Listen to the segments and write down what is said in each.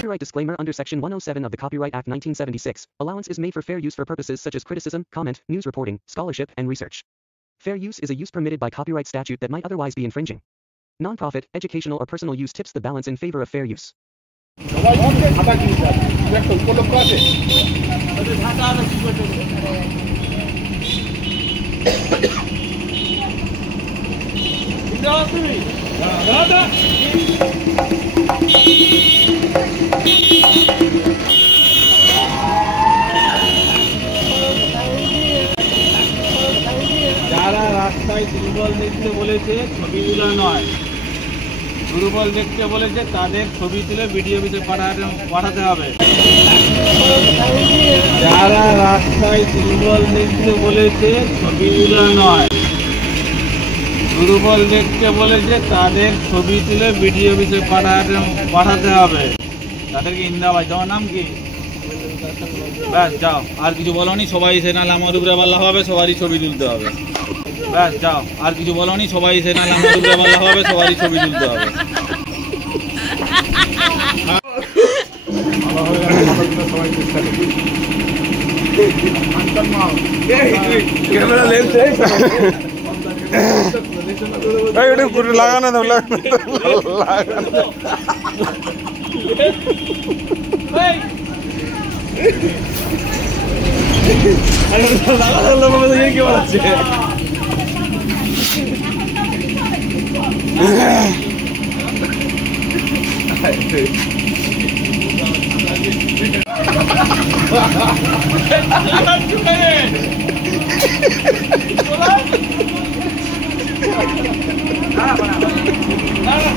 Copyright disclaimer. Under Section 107 of the Copyright Act 1976, allowance is made for fair use for purposes such as criticism, comment, news reporting, scholarship, and research. Fair use is a use permitted by copyright statute that might otherwise be infringing. Non-profit, educational, or personal use tips the balance in favor of fair use. যারা রাস্তায় দুর্বল দেখতে বলেছে ছবি তুলে নয়, দুর্বল দেখতে বলেছে তাদের ছবি তুলে ভিডিও অফিসে পাঠাতে হবে। যারা রাস্তায় দুর্বল দেখতে বলেছে ছবি তুলে নয়, দুর্বল দেখতে বলেছে তাদের ছবি তুলে ভিডিও অফিসে পাঠাতে হবে। তাদেরকে ইন্দাবাই। তোমার নাম কি? ব্যাস যাও, আর কিছু বলোনি। সবাই সে নালে আমার উপরে পাল্লা হবে, সবারই ছবি তুলতে হবে। ব্যাস যাও, আর কিছু বলোনি। সবাই সে নালে আমার উপরে পাল্লা হবে, সবারই ছবি তুলতে হবে। লাগানো কি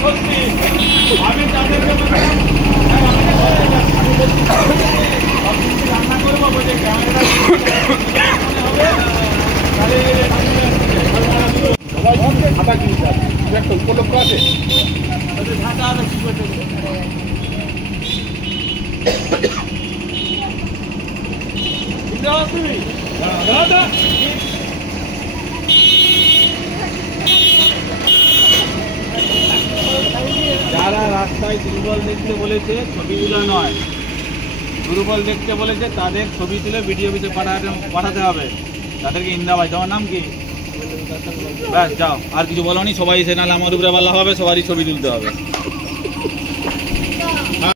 বলছে? আমি তাদেরকে রান্না করবো বলে একটা উপলক্ষ আছে। যারা রাস্তায় দুর্বল দেখতে বলেছে ছবি তুলে নয়, দুর্বল দেখতে বলেছে তাদের ছবি তুলে ভিডিও অফিসে পাঠাতে হবে। তাদেরকে ইন্দাবাই। তোমার নাম কি? ব্যাস যাও, আর কিছু বলোনি। সবাই সে নালে আমার উপরে পাল্লা হবে, সবারই ছবি তুলতে হবে।